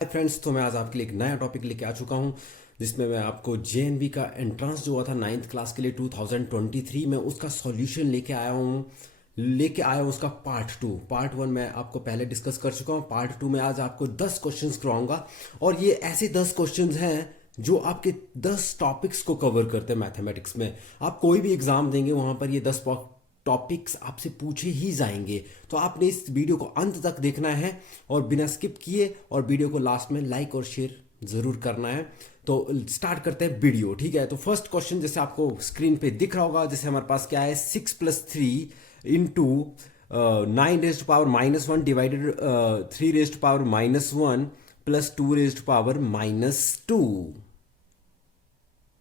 Hi friends, तो मैं आज आपके लिए एक नया टॉपिक लेके आ चुका हूँ जिसमें मैं आपको जेएनवी का एंट्रेंस जो हुआ था नाइन्थ क्लास के लिए 2023 में उसका सॉल्यूशन लेके आया हूँ उसका पार्ट वन मैं आपको पहले डिस्कस कर चुका हूँ। पार्ट टू में आज आपको 10 क्वेश्चंस करवाऊंगा और ये ऐसे 10 क्वेश्चंस हैं जो आपके 10 टॉपिक्स को कवर करते हैं मैथमेटिक्स में। आप कोई भी एग्जाम देंगे वहां पर ये 10 टॉपिक्स आपसे पूछे ही जाएंगे। तो आपने इस वीडियो को अंत तक देखना है और बिना स्किप किए, और वीडियो को लास्ट में लाइक और शेयर जरूर करना है। तो स्टार्ट करते हैं वीडियो, ठीक है। तो फर्स्ट क्वेश्चन जैसे आपको स्क्रीन पे दिख रहा होगा, जैसे हमारे पास क्या है, 6+3 into 9 raise to power -1 divided 3 raise to power -1 plus 2 raise to power -2।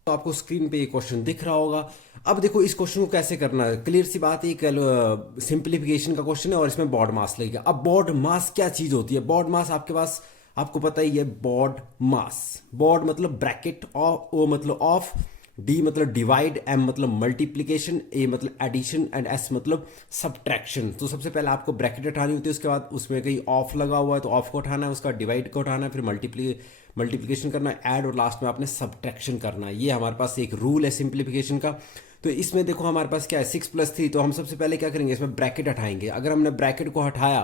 तो आपको स्क्रीन पे ये क्वेश्चन दिख रहा होगा। अब देखो इस क्वेश्चन को कैसे करना है, क्लियर सी बात है, सिंप्लीफिकेशन का क्वेश्चन है और इसमें बॉड मास लगेगा। अब बॉड मास क्या चीज होती है? बॉड मास आपके पास आपको पता ही है। बॉड मास, बॉड मतलब ब्रैकेट, ऑफ, ओ मतलब ऑफ, डी मतलब डिवाइड, एम मतलब मल्टीप्लीकेशन, ए मतलब एडिशन एंड एस मतलब सब्ट्रैक्शन। तो सबसे पहले आपको ब्रैकेट हटानी होती है, उसके बाद उसमें कहीं ऑफ लगा हुआ है तो ऑफ को उठाना है, उसका डिवाइड को उठाना है, फिर मल्टीप्लीकेशन करना है, ऐड, और लास्ट में आपने सब्ट्रैक्शन करना है। ये हमारे पास एक रूल है सिंप्लीफिकेशन का। तो इसमें देखो हमारे पास क्या है, 6+3, तो हम सबसे पहले क्या करेंगे, इसमें ब्रैकेट हटाएंगे। अगर हमने ब्रैकेट को हटाया,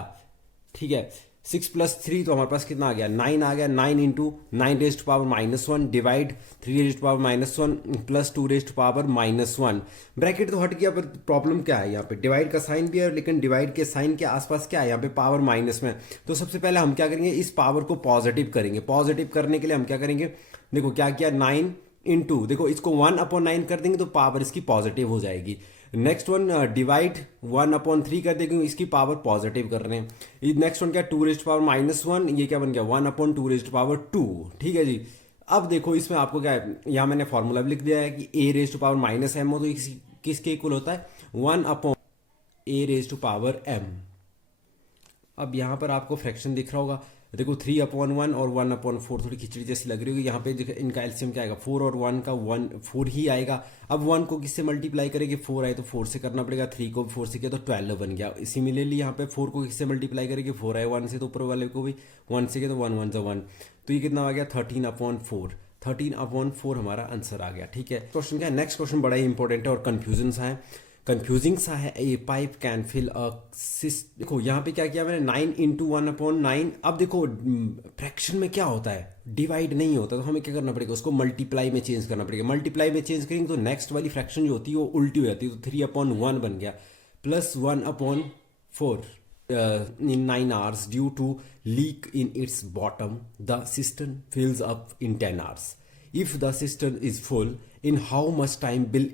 ठीक है, 6+3 तो हमारे पास कितना आ गया, 9 आ गया। 9 into 9 raise to power -1 divide 3 raise to power -1 plus 2 raise to power -1। Bracket तो हट गया, पर प्रॉब्लम क्या है, यहाँ पे डिवाइड का साइन भी है, लेकिन डिवाइड के साइन के आसपास क्या है, यहाँ पे पावर माइनस में। तो सबसे पहले हम क्या करेंगे, इस पावर को पॉजिटिव करेंगे। पॉजिटिव करने के लिए हम क्या करेंगे, देखो क्या किया, 9 इंटू, देखो इसको 1/9 कर देंगे तो पावर इसकी पॉजिटिव हो जाएगी। नेक्स्ट वन डिवाइड 1/3 कर देंगे, इसकी पावर पॉजिटिव कर रहे हैं। नेक्स्ट वन क्या, 2 रेज़ टू पावर -1, ये क्या बन गया, 1/2 रेज़ टू पावर 2। ठीक है जी। अब देखो इसमें आपको क्या है, यहाँ मैंने फॉर्मूला भी लिख दिया है कि a raise to power -m हो तो किसके इक्वल होता है, 1/a rays to power m। अब यहाँ पर आपको फ्रैक्शन दिख रहा होगा, देखो 3/1 और 1/4, थोड़ी खिचड़ी जैसी लग रही होगी। यहाँ पे देखो इनका एलसीएम क्या आएगा, 4 और 1 का 4 ही आएगा। अब 1 को किससे मल्टीप्लाई करेंगे, 4 आए तो 4 से करना पड़ेगा, 3 को भी 4 से किया तो 12 बन गया। सिमिलरली यहाँ पे 4 को किससे मल्टीप्लाई करेंगे, 4 आए 1 से तो ऊपर वाले को भी 1 से किया तो 1 1 जा 1, तो ये कितना आ गया, 13/4। 13/4 हमारा आंसर आ गया। ठीक है, क्वेश्चन क्या है, नेक्स्ट क्वेश्चन बड़ा ही इंपॉर्टेंट है और कंफ्यूजिंग सा है। A pipe can fill a देखो यहाँ पे क्या किया मैंने, 9 इंटू 1/9। अब देखो फ्रैक्शन में क्या होता है, डिवाइड नहीं होता, तो हमें क्या करना पड़ेगा, उसको मल्टीप्लाई में चेंज करना पड़ेगा। मल्टीप्लाई में चेंज करेंगे तो नेक्स्ट वाली फ्रैक्शन जो होती है वो उल्टी हो जाती है, तो 3/1 बन गया, plus 1/4 in 9 hours due to leak in its bottom. The cistern fills up in 10 hours. If the cistern is full, in how much time will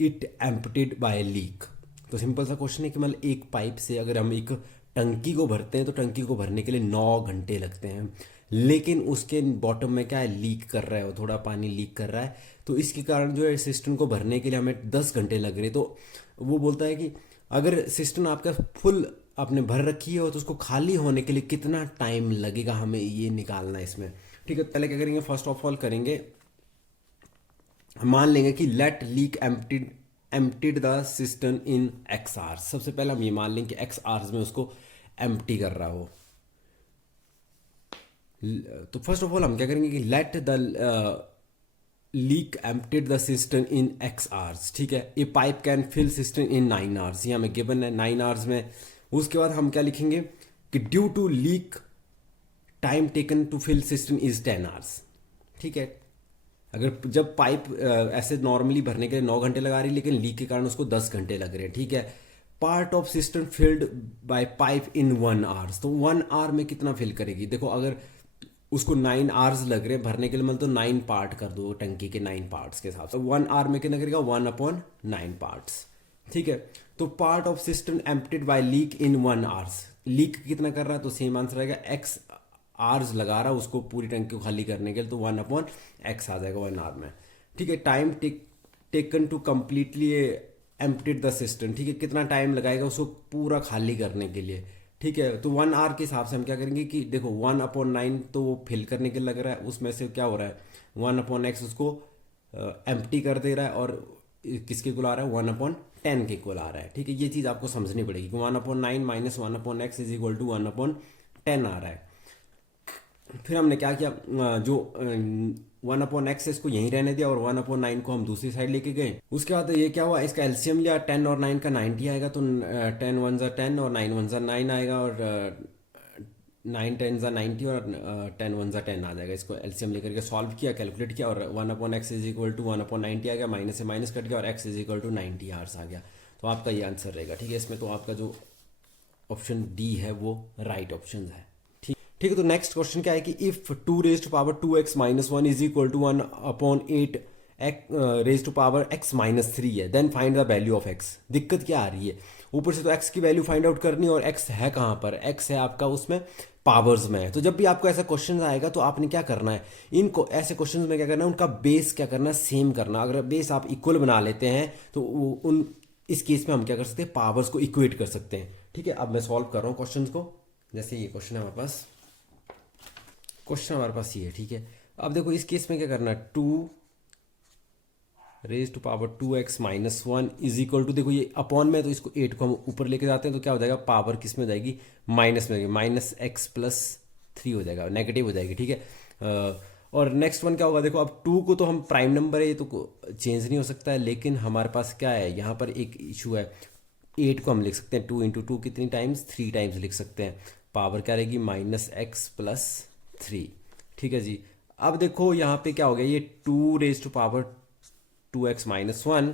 it emptied by a leak? तो सिंपल सा question है कि मतलब एक pipe से अगर हम एक टंकी को भरते हैं तो टंकी को भरने के लिए 9 घंटे लगते हैं, लेकिन उसके बॉटम में क्या है, लीक कर रहा है, वो थोड़ा पानी लीक कर रहा है, तो इसके कारण जो है सिस्टम को भरने के लिए हमें 10 घंटे लग रहे। तो वो बोलता है कि अगर सिस्टम आपका फुल आपने भर रखी है तो उसको खाली होने के लिए कितना टाइम लगेगा, हमें ये निकालना है इसमें। ठीक है, पहले क्या करेंगे, फर्स्ट ऑफ ऑल करेंगे, मान लेंगे कि let leak emptied the system in x hours. सबसे पहले हम ये मान लेंगे कि एक्स आवर्स में उसको एम्प्टी कर रहा हो। तो फर्स्ट ऑफ ऑल हम क्या करेंगे कि let the leak emptied the system in x hours. ठीक है, a pipe can fill system in 9 hours, ये हमें गिवन है 9 आवर्स में। उसके बाद हम क्या लिखेंगे कि due to leak time taken to fill system is 10 hours. ठीक है, अगर जब पाइप ऐसे नॉर्मली भरने के लिए 9 घंटे लगा रही है, लेकिन लीक के कारण उसको 10 घंटे लग रहे हैं। ठीक है, part of system filled by pipe in 1 hours, तो 1 आवर में कितना फिल करेगी, देखो अगर उसको 9 आवर्स लग रहे हैं भरने के लिए, मतलब तो 9 पार्ट कर दो टंकी के 9 पार्ट्स के हिसाब से, 1 आवर में कितना करेगा, 1/9 पार्ट्स। ठीक है, तो part of system emptied bye leak in 1 hours, leak कितना कर रहा है, तो सेम आंसर आएगा, एक्स आवर्स लगा रहा है उसको पूरी टंकी को खाली करने के लिए, तो 1/x आ जाएगा 1 आवर में। ठीक है, time taken to completely emptied the system, ठीक है, कितना टाइम लगाएगा उसको पूरा खाली करने के लिए। ठीक है, तो 1 आवर के हिसाब से हम क्या करेंगे कि देखो 1/9 तो वो फिल करने के लिए लग रहा है, उसमें से क्या हो रहा है, 1/x उसको एम्प्टी कर दे रहा है, और किसके इक्वल आ रहा है, 1/10 के इक्वल आ रहा है। ठीक है, ये चीज़ आपको समझनी पड़ेगी कि 1/9 - 1/x इज इक्वल टू 1/10 आ रहा है। फिर हमने क्या किया, जो 1/x इसको यहीं रहने दिया और 1/9 को हम दूसरी साइड लेके गए। उसके बाद ये क्या हुआ, इसका एलसीएम लिया, 10 और 9 का 90 आएगा, तो 10 1 ज़ा 10 और 9 1 ज़ा 9 आएगा, और 9 10 ज़ा 90 और 10 1 ज़ा 10 आ जाएगा। इसको एलसीएम लेकर के सॉल्व किया, कैलकुलेट किया, और 1/x इज इक्वल टू 1/90 आ गया, माइनस से माइनस कट गया, और x is equal to 90 hours आ गया। तो आपका ये आंसर रहेगा। ठीक है, इसमें तो आपका जो ऑप्शन डी है वो राइट ऑप्शन है। ठीक है, तो नेक्स्ट क्वेश्चन क्या है कि if 2 raise to power 2x minus 1 is equal to 1/8 raise to power x minus 3 है, then find the value of x। दिक्कत क्या आ रही है, ऊपर से तो x की वैल्यू फाइंड आउट करनी है, और x है कहाँ पर, x है आपका उसमें पावर्स में है। तो जब भी आपको ऐसा क्वेश्चन आएगा तो आपने क्या करना है, इनको ऐसे क्वेश्चन में क्या करना है, उनका बेस क्या करना है, सेम करना। अगर बेस आप इक्वल बना लेते हैं तो उन इस केस में हम क्या कर सकते हैं, पावर्स को इक्वेट कर सकते हैं। ठीक है, अब मैं सॉल्व कर रहा हूँ क्वेश्चन को। जैसे ये क्वेश्चन है हमारे पास, क्वेश्चन हमारे पास ये है। ठीक है, अब देखो इस केस में क्या करना है, 2 raise to power 2x minus 1 is equal to, देखो ये अपॉन में, तो इसको 8 को हम ऊपर लेके जाते हैं, तो क्या हो जाएगा, पावर किस में हो जाएगी, माइनस में हो जाएगी, माइनस एक्स प्लस 3 हो जाएगा, नेगेटिव हो जाएगी। ठीक है, और नेक्स्ट वन क्या होगा, देखो अब 2 को तो हम प्राइम नंबर है, ये तो चेंज नहीं हो सकता है, लेकिन हमारे पास क्या है, यहाँ पर एक इशू है, 8 को हम लिख सकते हैं 2 इंटू 2 कितनी टाइम्स, 3 टाइम्स लिख सकते हैं, पावर क्या रहेगी, माइनस एक्स प्लस 3। ठीक है जी, अब देखो यहाँ पे क्या हो गया, ये 2 raise to power 2x minus 1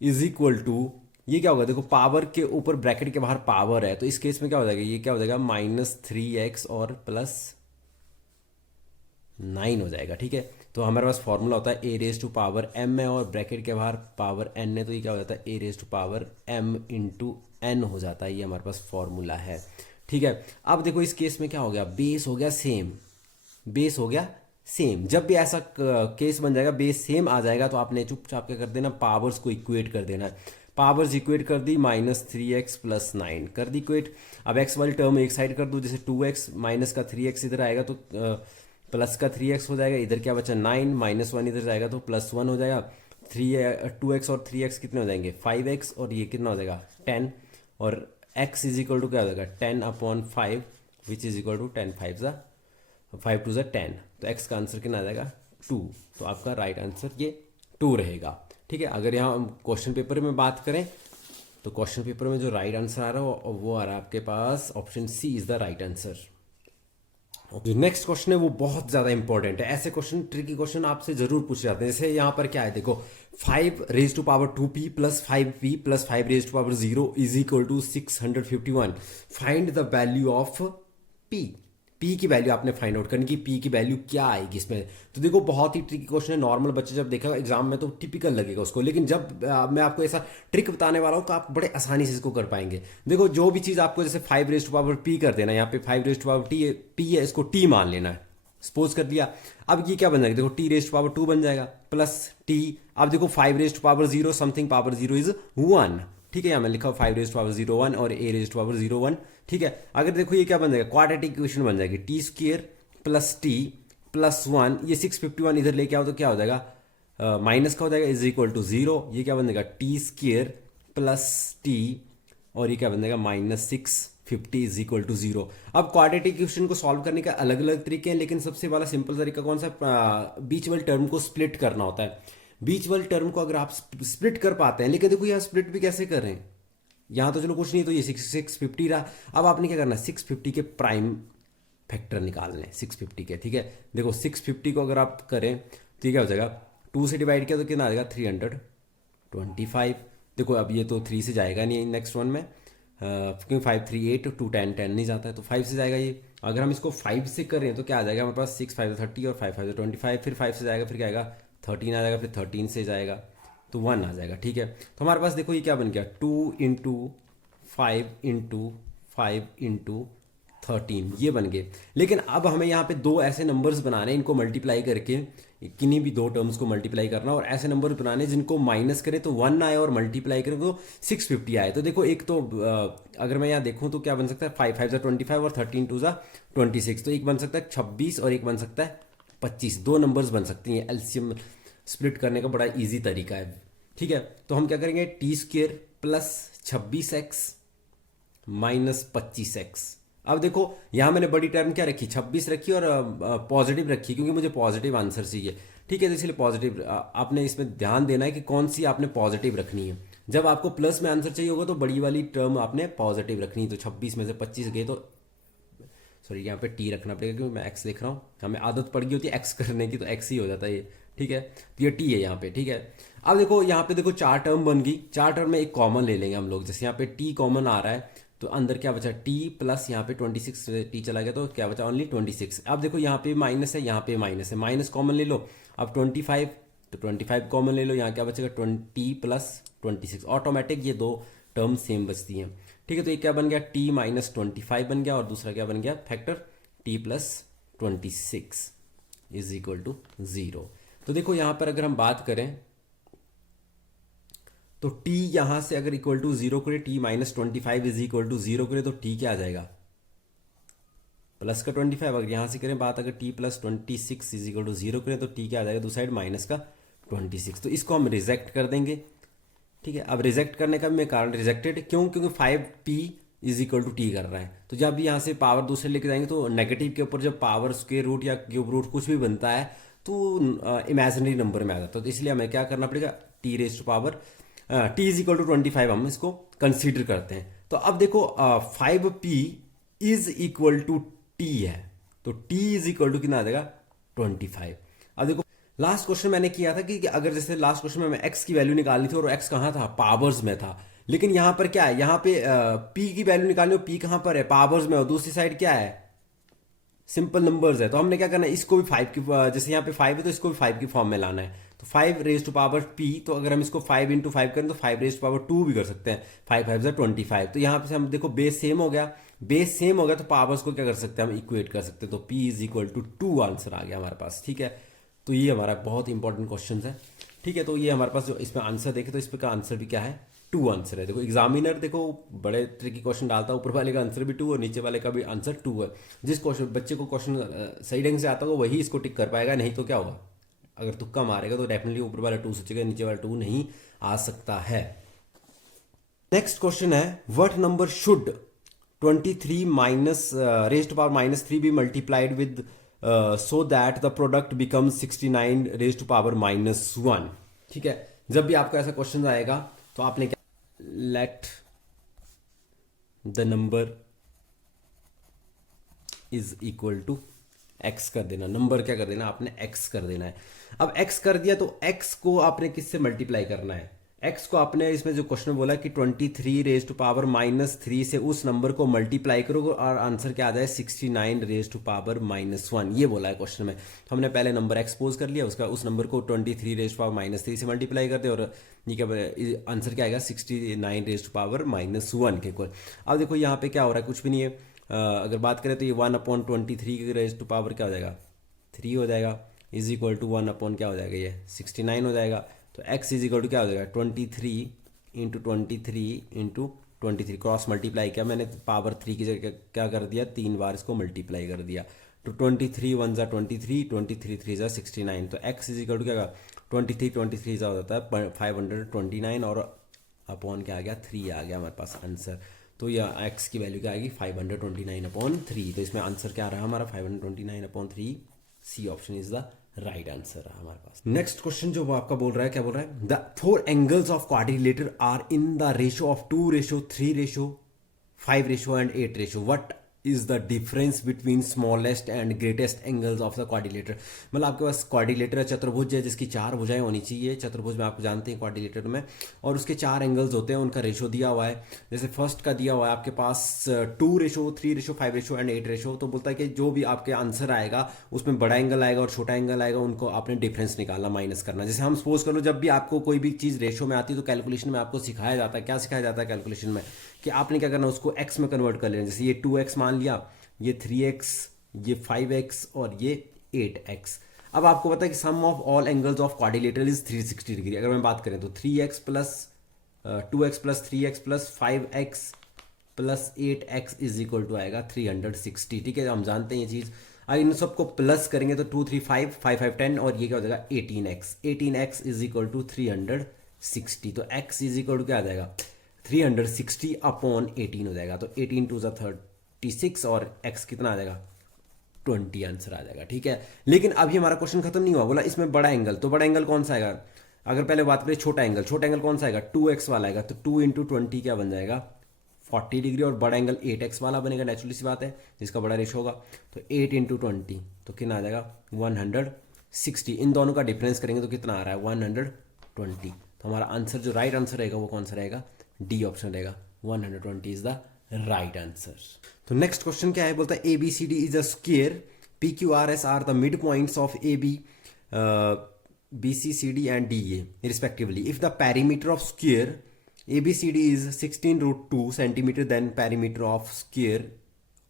is equal to, ये क्या होगा, देखो पावर के ऊपर ब्रैकेट के बाहर पावर है, तो इस केस में क्या हो जाएगा, ये क्या हो जाएगा, -3x और प्लस 9 हो जाएगा। ठीक है, तो हमारे पास फॉर्मूला होता है a raise to power m है, और ब्रैकेट के बाहर पावर n है, तो ये क्या हो जाता है, a raise to power m into n हो जाता है। ये हमारे पास फॉर्मूला है। ठीक है, अब देखो इस केस में क्या हो गया, बेस हो गया सेम, बेस हो गया सेम। जब भी ऐसा केस बन जाएगा, बेस सेम आ जाएगा, तो आपने चुपचाप क्या कर देना, पावर्स को इक्वेट कर देना है। पावर्स इक्वेट कर दी, -3x प्लस 9 कर दी इक्वेट। अब x वाली टर्म एक साइड कर दो, जैसे 2x माइनस का 3x इधर आएगा तो प्लस का 3x हो जाएगा, इधर क्या बचा 9, -1 इधर जाएगा तो +1 हो जाएगा। 2x और 3x कितने हो जाएंगे, 5x, और ये कितना हो जाएगा 10, और x इज इक्वल टू क्या हो जाएगा 10/5 विच इज इक्वल टू 10 5 2 10, तो x का आंसर कितना आ जाएगा 2। तो आपका राइट आंसर ये 2 रहेगा। ठीक है, अगर यहाँ हम क्वेश्चन पेपर में बात करें तो क्वेश्चन पेपर में जो राइट आंसर आ रहा है वो आ रहा है आपके पास option C is the right answer. जो नेक्स्ट क्वेश्चन है वो बहुत ज़्यादा इंपॉर्टेंट है। ऐसे क्वेश्चन, ट्रिकी क्वेश्चन आपसे जरूर पूछे जाते हैं। जैसे यहाँ पर क्या है, देखो 5 raise to power 2p plus 5p plus 5 raise to power 0 is equal to 651। Find the value of p। p की वैल्यू आपने फाइंड आउट करनी कि p की वैल्यू क्या आएगी इसमें। तो देखो बहुत ही ट्रिकी क्वेश्चन है, नॉर्मल बच्चे जब देखेगा एग्जाम में तो टिपिकल लगेगा उसको, लेकिन जब मैं आपको ऐसा ट्रिक बताने वाला हूँ तो आप बड़े आसानी से इसको कर पाएंगे। देखो जो भी चीज़ आपको, जैसे 5 रेज टू पावर p कर देना, यहाँ पे 5 रेज टू पावर p है, इसको t मान लेना है, सपोज कर दिया। अब ये क्या बन जाएगा, देखो t रेज टू पावर 2 बन जाएगा प्लस t। अब देखो 5 raise to power 0 something power 0 is 1। ठीक है, यहाँ मैं लिखा 5 रेज टू पावर 0 1 और a रेज टू पावर 0 1। ठीक है, अगर देखो ये क्या बन जाएगा, क्वाड्रेटिक इक्वेशन बन जाएगी, T square plus T plus 1, ये 651 इधर लेके आओ तो क्या हो जाएगा, माइनस का हो जाएगा, इज इक्वल टू 0। ये क्या बन जाएगा, टी स्क्वायर प्लस टी, और ये क्या बन जाएगा, -650 इज इक्वल टू 0। अब क्वाड्रेटिक इक्वेशन को सॉल्व करने का अलग अलग तरीके हैं, लेकिन सबसे वाला सिंपल तरीका कौन सा, बीच वाले टर्म को स्प्लिट करना होता है। बीच वाले टर्म को अगर आप स्प्लिट कर पाते हैं, लेकिन देखो यार स्प्लिट भी कैसे कर रहे हैं, यहाँ तो चलो कुछ नहीं, तो ये 650 रहा। अब आपने क्या करना है, 650 के प्राइम फैक्टर निकालने, 650 के। ठीक है, देखो 650 को अगर आप करें तो ये क्या हो जाएगा, 2 से डिवाइड किया तो कितना आ जाएगा 325। देखो अब ये तो 3 से जाएगा नहीं नेक्स्ट वन में, क्योंकि 5 3 8 2 10 10 नहीं जाता है, तो 5 से जाएगा ये। अगर हम इसको 5 से करें तो क्या आ जाएगा हमारे पास, 6 5 30 और 5 5 25, फिर 5 से जाएगा, फिर क्या आएगा 13 आ जाएगा, फिर 13 से जाएगा तो 1 आ जाएगा। ठीक है, तो हमारे पास देखो ये क्या बन गया, 2 इंटू 5 इंटू 5 इंटू 13 ये बन गए। लेकिन अब हमें यहाँ पे दो ऐसे नंबर्स बनाने हैं, इनको मल्टीप्लाई करके किन्हीं भी दो टर्म्स को मल्टीप्लाई करना, और ऐसे नंबर बनाने जिनको माइनस करें तो 1 आए और मल्टीप्लाई करें तो 650 आए। तो देखो एक तो अगर मैं यहाँ देखूँ तो क्या बन सकता है, 5 5 25 और 13 2 26, तो एक बन सकता है 26 और एक बन सकता है 25, दो नंबर्स बन सकती हैं। एलसीएम स्प्लिट करने का बड़ा ईजी तरीका है। ठीक है, तो हम क्या करेंगे, T square plus 26x minus 25x अब देखो यहाँ मैंने बड़ी टर्म क्या रखी, 26 रखी और पॉजिटिव रखी, क्योंकि मुझे पॉजिटिव आंसर चाहिए। ठीक है, तो इसलिए पॉजिटिव आपने इसमें ध्यान देना है कि कौन सी आपने पॉजिटिव रखनी है। जब आपको प्लस में आंसर चाहिए होगा तो बड़ी वाली टर्म आपने पॉजिटिव रखनी है। तो 26 में से 25 गए तो सॉरी यहाँ पे टी रखना पड़ेगा, क्योंकि मैं एक्स लिख रहा हूँ, हमें आदत पड़ गई होती है एक्स करने की, तो एक्स ही हो जाता है ये। ठीक है, तो ये टी है यहाँ पे। ठीक है, अब देखो यहाँ पे देखो 4 टर्म बन गई, 4 टर्म में एक कॉमन ले लेंगे हम लोग। जैसे यहाँ पे टी कॉमन आ रहा है तो अंदर क्या बचा, टी प्लस यहाँ पे 26, टी चला गया तो क्या बचा, ओनली 26। अब देखो यहाँ पे माइनस है, यहाँ पे माइनस है, माइनस कॉमन ले लो। अब 25, तो 25 कॉमन ले लो, यहाँ क्या बचेगा 20 प्लस 26, ऑटोमेटिक ये दो टर्म सेम बचती हैं। ठीक है, तो ये क्या बन गया, टी माइनस 25 बन गया, और दूसरा क्या बन गया factor t plus 26 is equal to 0। तो देखो यहां पर अगर हम बात करें तो t यहां से अगर इक्वल टू 0 करे, t minus 25 is equal to 0 करे, तो t क्या आ जाएगा, प्लस का 25। अगर यहां से करें बात, अगर t plus 26 is equal to 0 करें तो t क्या आ जाएगा, दूसरी साइड माइनस का 26। तो इसको हम रिजेक्ट कर देंगे। ठीक है, अब रिजेक्ट करने का भी मैं कारण, रिजेक्टेड क्यों, क्योंकि 5p is equal to T कर रहा है। तो जब भी यहाँ से पावर दूसरे लेके जाएंगे तो नेगेटिव के ऊपर जब पावर स्क्वायर रूट या क्यूब रूट कुछ भी बनता है तो इमेजिनरी नंबर में आ जाता है। तो इसलिए हमें क्या करना पड़ेगा, t raise to power t is equal to 25 हम इसको कंसीडर करते हैं। तो अब देखो 5p is equal to T है, तो t इज इक्वल टू कितना आ जाएगा 25। अब देखो लास्ट क्वेश्चन मैंने किया था कि अगर जैसे लास्ट क्वेश्चन में मैं x की वैल्यू निकालनी थी और x कहाँ था, पावर्स में था, लेकिन यहां पर क्या है, यहां पे p की वैल्यू निकालनी हो, p कहां पर है, पावर्स में, और दूसरी साइड क्या है, सिंपल नंबर्स है। तो हमने क्या करना है, इसको भी 5 की जैसे यहाँ पे 5 है तो इसको भी 5 की फॉर्म में लाना है। तो 5 रेज टू पावर p, तो अगर हम इसको 5 इंटू 5 करें तो 5 रेज टू पावर 2 भी कर सकते हैं, 5 5 25। तो यहाँ पे से हम देखो बेस सेम हो गया, बेस सेम हो गया तो पावर्स को क्या कर सकते हैं, हम इक्वेट कर सकते हैं। तो p is equal to 2 answer आ गया हमारे पास। ठीक है, तो ये हमारा बहुत इंपॉर्टेंट क्वेश्चन है। ठीक है, तो ये हमारे पास जो इसमें आंसर देखे तो इस पर का आंसर भी क्या है, 2 आंसर है। देखो एग्जामिनर देखो बड़े ट्रिकी क्वेश्चन डालता है, ऊपर वाले का आंसर भी 2 और नीचे वाले का भी आंसर 2 है। जिस क्वेश्चन बच्चे को क्वेश्चन सही ढंग से आता होगा वही इसको टिक कर पाएगा, नहीं तो क्या होगा, अगर तुक्का मारेगा तो डेफिनेटली ऊपर वाला 2 सोचेगा, नीचे वाला 2 नहीं आ सकता है। नेक्स्ट क्वेश्चन है, what number should 23 minus raise to power minus 3 be multiplied with so that the product become 69 raise to power minus 1। ठीक है, जब भी आपको ऐसा क्वेश्चन आएगा तो आपने क्या, let the number is equal to x कर देना, नंबर क्या कर देना आपने, एक्स कर देना है। अब एक्स कर दिया तो एक्स को आपने किससे मल्टीप्लाई करना है, एक्स को आपने इसमें जो क्वेश्चन बोला कि 23 रेज टू पावर माइनस 3 से उस नंबर को मल्टीप्लाई करोगे और आंसर क्या आ जाए 69 रेज टू पावर माइनस 1, ये बोला है क्वेश्चन में। तो हमने पहले नंबर एक्सपोज कर लिया, उसका उस नंबर को 23 रेज टू पावर माइनस 3 से मल्टीप्लाई कर दे और ये क्या आंसर क्या आएगा 69 रेज टू पावर माइनस 1 के इक्वल। अब देखो यहाँ पे क्या हो रहा है, कुछ भी नहीं है। अगर बात करें तो ये 1/23 की रेज टू पावर क्या हो जाएगा 3 हो जाएगा, इज इक्वल टू 1 अपॉन क्या हो जाएगा ये 69 हो जाएगा। तो x इज इक्वल टू क्या हो जाएगा 23 इंटू 23 इंटू 23, क्रॉस मल्टीप्लाई किया मैंने, पावर 3 की जगह क्या कर दिया 3 बार इसको मल्टीप्लाई कर दिया। तो 23 1 जा 23, 23 3 जा 69। तो x इज इक्वल टू क्या 23 जा हो जाता है 529 और अपॉन क्या आ गया 3 आ गया हमारे पास आंसर। तो यह x की वैल्यू क्या आएगी 529/3। तो इसमें आंसर क्या आ रहा है हमारा 529/3, c option is the right answer है हमारे पास। नेक्स्ट क्वेश्चन जो वो आपका बोल रहा है, क्या बोल रहा है, the 4 angles of quadrilateral are in the ratio of 2:3:5 and 8 what is the difference between smallest and greatest angles of the quadrilateral. मतलब आपके पास क्वाड्रिलेटर है, चतुर्भुज है जिसकी 4 भुजाएं होनी चाहिए, चतुर्भुज में आप जानते हैं क्वाड्रिलेटर में, और उसके 4 एंगल्स होते हैं, उनका रेशो दिया हुआ है। जैसे फर्स्ट का दिया हुआ है आपके पास 2:3:5 एंड 8, तो बोलता है कि जो भी आपके आंसर आएगा उसमें बड़ा एंगल आएगा और छोटा एंगल आएगा, उनको आपने डिफरेंस निकालना, माइनस करना। जैसे हम सपोज करो जब भी आपको कोई भी चीज़ रेशो में आती है तो कैलकुलेशन में आपको सिखाया जाता है, क्या सिखाया जाता है कैलकुलेशन में, कि आपने क्या करना उसको x में कन्वर्ट कर लेना। जैसे ये 2x मान लिया, ये 3x, ये 5x और ये 8x। अब आपको पता है कि sum of all angles of quadrilateral is 360 degree. अगर मैं बात करें तो 3x plus 2x plus 3x plus 5x plus 8x is equal to आएगा 360। ठीक है, हम जानते हैं ये चीज़। अगर इन सबको प्लस करेंगे तो 2 3 5 5 5 10 और ये क्या हो जाएगा 18x इज इक्वल टू 360। तो x इज इक्वल टू क्या आ जाएगा 360/18 हो जाएगा। तो 18 2 ज़ा 30, 46 और x कितना आ जाएगा 20 आंसर आ जाएगा। ठीक है, लेकिन अभी हमारा क्वेश्चन खत्म नहीं हुआ। बोला इसमें बड़ा एंगल, तो बड़ा एंगल कौन सा आएगा? अगर पहले बात करें छोटा एंगल, छोटा एंगल कौन सा आएगा? 2x वाला आएगा। तो 2 इंटू 20 क्या बन जाएगा? 40 डिग्री। और बड़ा एंगल 8x वाला बनेगा, नेचुरली सी बात है, जिसका बड़ा रेशो होगा। तो 8 इंटू 20 तो कितना आ जाएगा? 160। इन दोनों का डिफरेंस करेंगे तो कितना आ रहा है? 120। तो हमारा आंसर जो राइट आंसर रहेगा वो कौन सा रहेगा? डी ऑप्शन रहेगा। 120 इज द राइट आंसर। तो नेक्स्ट क्वेश्चन क्या है? बोलता है ABCD is a square, PQRS are the mid points of AB, BCCD and DA respectively. If the perimeter of square ABCD is 16√2 centimeter, then perimeter of square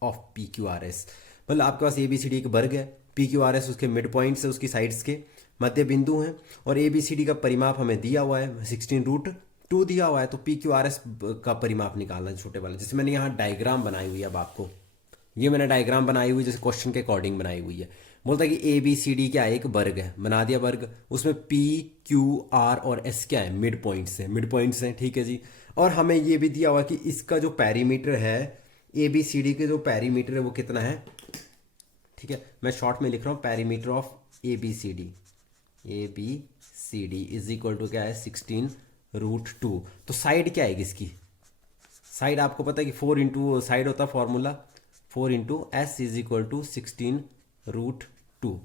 of PQRS. मतलब आपके पास ABCD एक वर्ग है, PQRS उसके mid point से उसकी sides के मध्य बिंदु हैं, और ABCD का परिमाप हमें दिया हुआ है 16√2 दिया हुआ है। तो PQRS का परिमाप निकालना है छोटे वाला। जैसे मैंने यहाँ डायग्राम बनाई हुई है, अब आपको ये मैंने डायग्राम बनाई हुई जैसे क्वेश्चन के अकॉर्डिंग बनाई हुई है। बोलता है कि ABCD क्या है? एक वर्ग है, बना दिया वर्ग। उसमें PQR और S क्या है? मिड पॉइंट्स हैं, मिड पॉइंट्स हैं। ठीक है जी। और हमें ये भी दिया हुआ कि इसका जो पेरीमीटर है, ABCD के जो पेरीमीटर है वो कितना है? ठीक है, मैं शॉर्ट में लिख रहा हूँ, perimeter of ABCD is equal to क्या है? 16√2। तो साइड क्या आएगी इसकी? साइड आपको पता है कि 4 इंटू साइड होता है formula, 4 into s is equal to 16√2।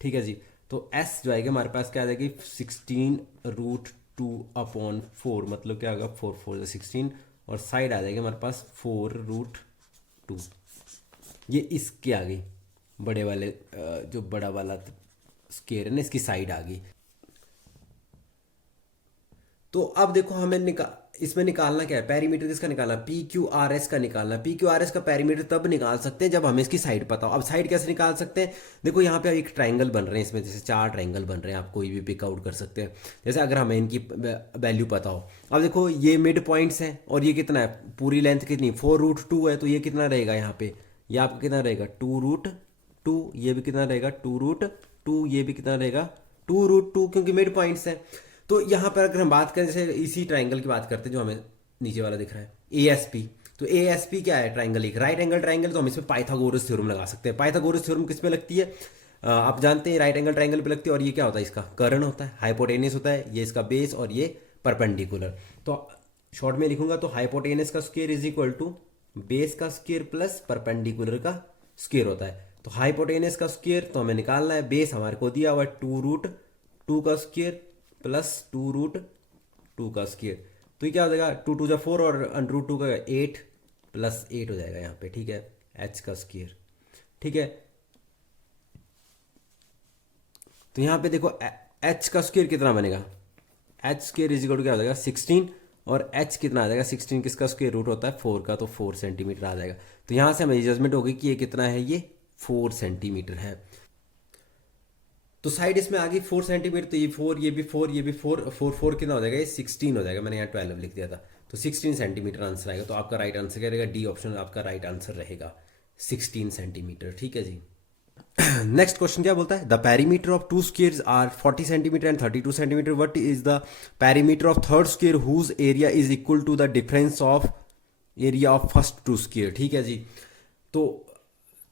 ठीक है जी। तो एस जो आएगा हमारे पास क्या आ जाएगी? 16√2/4, मतलब क्या होगा? 4 4 16, और साइड आ जाएगी हमारे पास 4√2। ये इसके आ गई, बड़े वाले जो बड़ा वाला स्क्वायर है ना, इसकी साइड आ गई। तो अब देखो हमें इसमें निकालना क्या है? पेरीमीटर किसका निकालना? PQRS का निकालना। PQRS का पेरीमीटर तब निकाल सकते हैं जब हमें इसकी साइड पता हो। अब साइड कैसे निकाल सकते हैं? देखो यहाँ पे एक ट्रायंगल बन रहे हैं, इसमें जैसे 4 ट्रायंगल बन रहे हैं, आप कोई भी पिक आउट कर सकते हैं, जैसे अगर हमें इनकी वैल्यू पता हो। अब देखो ये मिड पॉइंट्स हैं, और ये कितना है? पूरी लेंथ कितनी? 4√2 है। तो ये कितना रहेगा यहाँ पे? ये आपका कितना रहेगा? 2√2। ये भी कितना रहेगा? 2√2। ये भी कितना रहेगा? 2√2, क्योंकि मिड पॉइंट्स हैं। तो यहाँ पर अगर हम बात करें, जैसे इसी ट्राइंगल की बात करते हैं जो हमें नीचे वाला दिख रहा है, ASP। तो ASP क्या है? ट्राइंगल, एक राइट एंगल ट्राइंगल। तो हम इसमें पाइथागोरस थ्योरम लगा सकते हैं। पाइथागोरस थ्योरम किस पे लगती है? आप जानते हैं राइट एंगल ट्राइंगल पे लगती है। और ये क्या होता है? इसका कर्ण होता है, हाइपोटेनियस होता है, ये इसका बेस, और ये परपेंडिकुलर। तो शॉर्ट में लिखूंगा तो हाइपोटेनियस का square is equal to base का स्क्वायर प्लस परपेंडिकुलर का स्क्वायर होता है। तो हाइपोटेनियस का स्क्वायर तो हमें निकालना है, बेस हमारे को दिया हुआ है 2√2 का स्क्वायर प्लस 2√2 का स्क्वायर। तो ये क्या हो जाएगा? 2 2 जा 4, और √2 का 8 प्लस 8 हो जाएगा यहाँ पे। ठीक है, h का स्क्वायर। ठीक है, तो यहाँ पे देखो h का स्क्वायर कितना बनेगा? h square is equal to क्या हो जाएगा? 16, और h कितना आ जाएगा? 16 किसका स्क्वायर रूट होता है? 4 का, तो 4 सेंटीमीटर आ जाएगा। तो यहाँ से हमें जजमेंट होगी कि ये कितना है? ये 4 सेंटीमीटर है। तो साइड इसमें आ गई 4 सेंटीमीटर। तो ये 4, ये भी 4, ये भी 4, 4 4 कितना हो जाएगा? ये 16 हो जाएगा। मैंने यहाँ 12 लिख दिया था। तो 16 सेंटीमीटर आंसर आएगा। तो आपका राइट आंसर क्या रहेगा? डी ऑप्शन आपका राइट आंसर रहेगा, 16 सेंटीमीटर। ठीक है जी। नेक्स्ट क्वेश्चन क्या बोलता है? The perimeter of 2 squares are 40 centimeter and 32 centimeter. What is the perimeter of third square whose area is equal to the difference of area of first 2 square. ठीक है जी। तो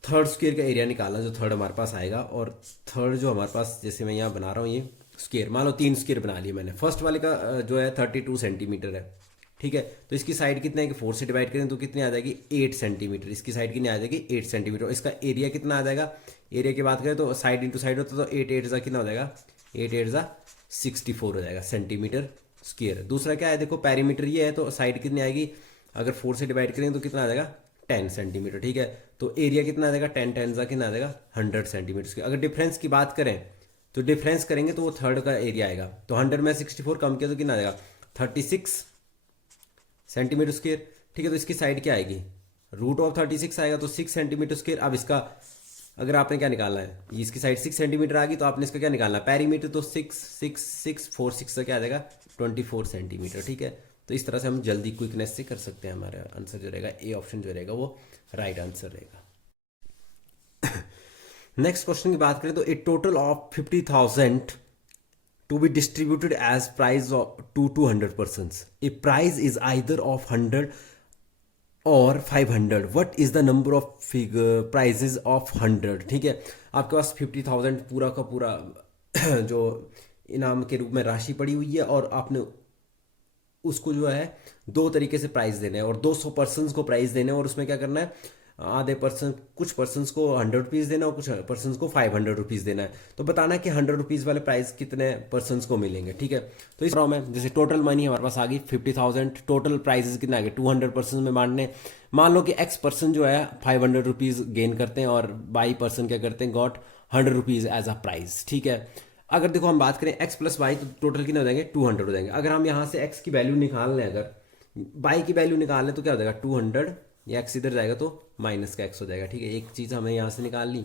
third square का area निकालना, जो third हमारे पास आएगा। और third जो हमारे पास, जैसे मैं यहाँ बना रहा हूँ ये स्क्वायर, मान लो 3 स्क्वायर बना लिए मैंने। फर्स्ट वाले का जो है 32 सेंटीमीटर है। ठीक है, तो इसकी साइड कितना है कि 4 से डिवाइड करें तो कितनी आ जाएगी? 8 सेंटीमीटर। इसकी साइड कितनी आ जाएगी? 8 सेंटीमीटर। इसका एरिया कितना आ जाएगा? एरिया की बात करें तो साइड इंटू साइड होता है, तो 8 8 कितना हो जाएगा? 8 8 64 हो जाएगा सेंटीमीटर स्क्वायर। दूसरा क्या है? देखो पेरीमीटर ये है, तो साइड कितनी आएगी? अगर 4 से डिवाइड करें तो कितना आ जाएगा? 10 सेंटीमीटर। ठीक है, तो एरिया कितना आ जाएगा? 10 10 कितना आ जाएगा? 100 सेंटीमीटर। अगर डिफरेंस की बात करें तो डिफरेंस करेंगे तो वो थर्ड का एरिया आएगा। तो 100 में 64 कम किया तो कितना आ जाएगा? 36 सेंटीमीटर स्क्वायर। ठीक है, तो इसकी साइड क्या आएगी? रूट ऑफ 36 आएगा, तो 6 सेंटीमीटर स्क्वायर। अब इसका अगर आपने क्या निकालना है, इसकी साइड 6 सेंटीमीटर आ गई, तो आपने इसका क्या निकालना है? पेरीमीटर। तो 6 6 6 4 6 से क्या आ जाएगा? 24 सेंटीमीटर। ठीक है, तो इस तरह से हम जल्दी क्विकनेस से कर सकते हैं। हमारा आंसर जो रहेगा, ए ऑप्शन जो रहेगा वो राइट आंसर रहेगा। नेक्स्ट क्वेश्चन की बात करें तो a total of 50,000 to be distributed as prize to 200 person. A prize is either of 100 और 500, what is the number of figure prizes of 100। ठीक है, आपके पास 50,000 पूरा का पूरा जो इनाम के रूप में राशि पड़ी हुई है, और आपने उसको जो है दो तरीके से प्राइस देना है, और 200 पर्सनस को प्राइस देना है, और उसमें क्या करना है, आधे पर्सन, कुछ पर्सनस को 100 रुपीज़ देना है और कुछ पर्सनस को 500 रुपीज़ देना है। तो बताना है कि 100 रुपीज़ वाले प्राइस कितने पर्सनस को मिलेंगे। ठीक है, तो इस में जैसे टोटल मनी हमारे पास आ गई 50,000, टोटल प्राइजेस कितने आ गए 200 पर्सन में बांटने। मान लो कि एक्स पर्सन जो है 500 रुपीज़ गेन करते हैं और बाई पर्सन क्या करते हैं, got 100 rupees as a prize. ठीक है, अगर देखो हम बात करें एक्स प्लस वाई, तो टोटल कितने हो जाएंगे 200 हो जाएंगे। अगर हम यहाँ से एक्स की वैल्यू निकाल लें, अगर बाई की वैल्यू निकाल लें तो क्या हो जाएगा 200, या एक्स इधर जाएगा तो माइनस का एक्स हो जाएगा। ठीक है, एक चीज़ हमें यहाँ से निकाल ली।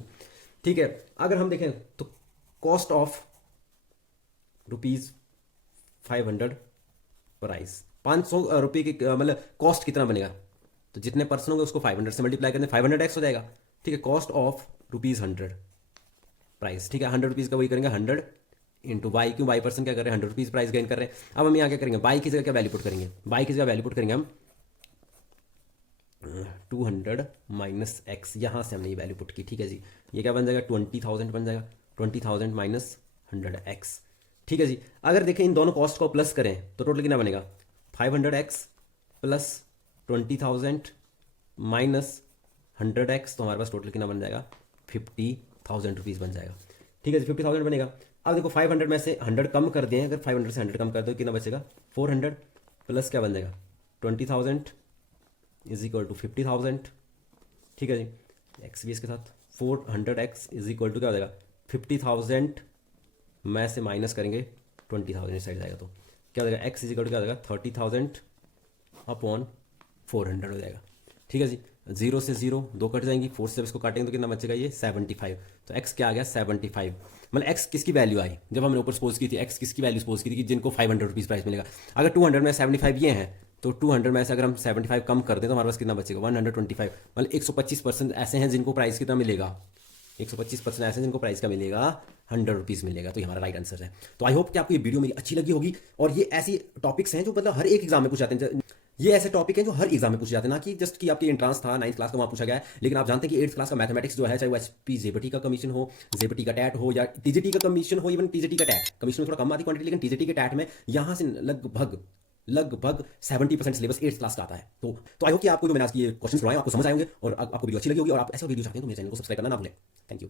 ठीक है, अगर हम देखें तो कॉस्ट ऑफ रुपीज़ 500 प्राइस, 500 रुपये की मतलब कॉस्ट कितना बनेगा, तो जितने पर्सन होंगे उसको 500 से मल्टीप्लाई करने 500x हो जाएगा। ठीक है, कॉस्ट ऑफ रुपीज़ 100 प्राइस। ठीक है, 100 रुपीज़ का वही करेंगे 100 इंटू वाई, क्यों वाई पर्सन क्या कर रहे हैं 100 रुपीज़ प्राइस गेन कर रहे हैं। अब हम यहाँ क्या करेंगे, बाई की जगह क्या वैल्यू पुट करेंगे, बाई की जगह वैल्यू पुट करेंगे हम 200 माइनस एक्स, यहाँ से हमने ये वैल्यू पुट की। ठीक है जी, ये क्या बन जाएगा 20,000 बन जाएगा, 20,000 माइनस 100x। ठीक है जी, अगर देखें इन दोनों कॉस्ट को प्लस करें तो टोटल कितना बनेगा 500x प्लस 20,000 माइनस 100x, तो हमारे पास टोटल कितना बन जाएगा 50,000 रुपीज़ बन जाएगा। ठीक है जी, 50,000 बनेगा। अब देखो 500 में से 100 कम कर दें, अगर 500 से 100 कम कर दो कितना बचेगा 400 प्लस क्या बन जाएगा 20,000 इज इक्वल टू 50,000। ठीक है जी, एक्स भी इसके साथ 400x इज इक्वल टू क्या हो जाएगा 50,000 में से माइनस करेंगे 20,000 इस साइड जाएगा तो क्या हो जाएगा एक्स इज इक्वल टू क्या हो जाएगा 30,000 अपॉन 400 हो जाएगा। ठीक है जी, जीरो से जीरो दो कट जाएंगी, 4 से इसको काटेंगे तो कितना बचेगा ये 75। तो एक्स क्या आ गया 75, मतलब एक्स किसकी वैल्यू आई जब हमने ऊपर सपोज की थी, एक्स किसकी वैल्यू सपोज की थी कि जिनको 500 रुपीज़ प्राइस मिलेगा। अगर 200 में 75 ये हैं तो 200 में से अगर हम 75 कम कर दें तो हमारे पास कितना बचेगा 125, मतलब 125% ऐसे हैं जिनको प्राइस कितना मिलेगा 125% ऐसे हैं जिनको प्राइस का मिलेगा 100 रुपीज़ मिलेगा। तो ये हमारा राइट आंसर है। तो आई होप कि आपको ये वीडियो मेरी अच्छी लगी होगी, और ये ऐसी टॉपिक्स हैं जो मतलब हर एक एग्जाम में पूछ जाते हैं, ये ऐसे टॉपिक हैं जो हर एग्जाम में पूछे जाते हैं, ना कि जस्ट कि आपकी एंट्रांस था 9th क्लास का वहाँ पूछा गया है, लेकिन आप जानते हैं कि 8th क्लास का मैथमेटिक्स जो है, चाहे वो एचपी जेबीटी का कमीशन हो, जेबीटी का टैट हो, या टीजीटी का कमीशन हो, इवन टीजीटी का टैट कमीशन में थोड़ा कम आती क्वांटिटी, लेकिन टीजीटी के टैट में यहाँ से लगभग 70% सिलेबस 8th क्लास का आता है। तो आई होप कि आपको जो मैंने आज की ये क्वेश्चन करवाए आपको समझ आए होंगे, और आपको वीडियो अच्छी लगी होगी, और आप ऐसा वीडियो चाहते हैं तो मेरे चैनल को सब्सक्राइब करना ना भूलें। Thank you.